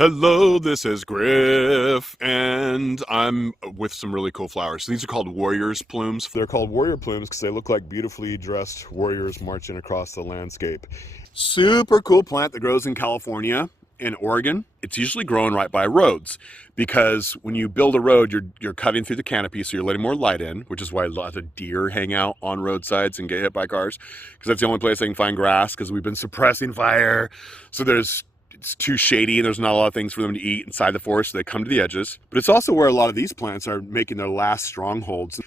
Hello, this is Griff, and I'm with some really cool flowers. These are called warriors plumes. They're called warrior plumes because they look like beautifully dressed warriors marching across the landscape. Super cool plant that grows in California, in Oregon. It's usually growing right by roads because when you build a road, you're cutting through the canopy, so you're letting more light in, which is why lots of deer hang out on roadsides and get hit by cars because that's the only place they can find grass because we've been suppressing fire. So it's too shady and there's not a lot of things for them to eat inside the forest, so they come to the edges. But it's also where a lot of these plants are making their last strongholds.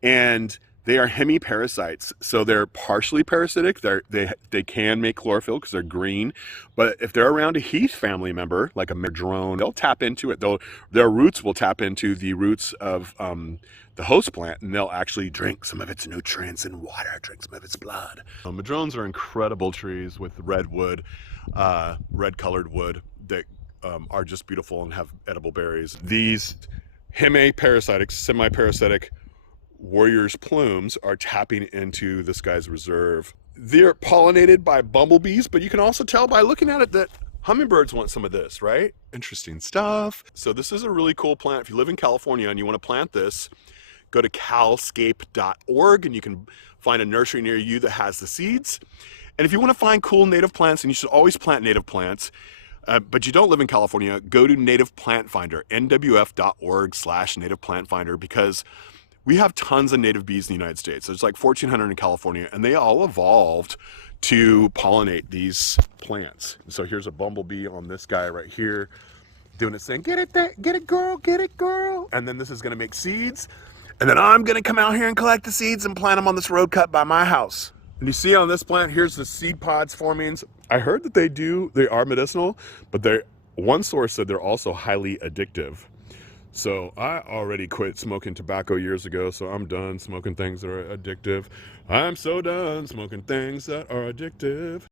And they are hemiparasites, so they're partially parasitic. They can make chlorophyll because they're green, but if they're around a heath family member, like a drone, they'll tap into it. Their roots will tap into the roots of the host plant, and they'll actually drink some of its nutrients in water, drink some of its blood. Madrones are incredible trees with red wood, red-colored wood that are just beautiful and have edible berries. These hemiparasitic, semi-parasitic warriors plumes are tapping into this guy's reserve. They're pollinated by bumblebees, but you can also tell by looking at it that hummingbirds want some of this, right? Interesting stuff. So this is a really cool plant. If you live in California and you want to plant this, go to calscape.org and you can find a nursery near you that has the seeds. And if you want to find cool native plants, and you should always plant native plants, but you don't live in California, go to Native Plant Finder, nwf.org/native plant finder, because we have tons of native bees in the United States. There's like 1,400 in California, and they all evolved to pollinate these plants. So here's a bumblebee on this guy right here, doing its thing. Get it, girl, get it, girl. And then this is gonna make seeds. And then I'm gonna come out here and collect the seeds and plant them on this road cut by my house. And you see on this plant, here's the seed pods forming. I heard that they are medicinal, but one source said they're also highly addictive. So I already quit smoking tobacco years ago, so I'm done smoking things that are addictive. I'm so done smoking things that are addictive.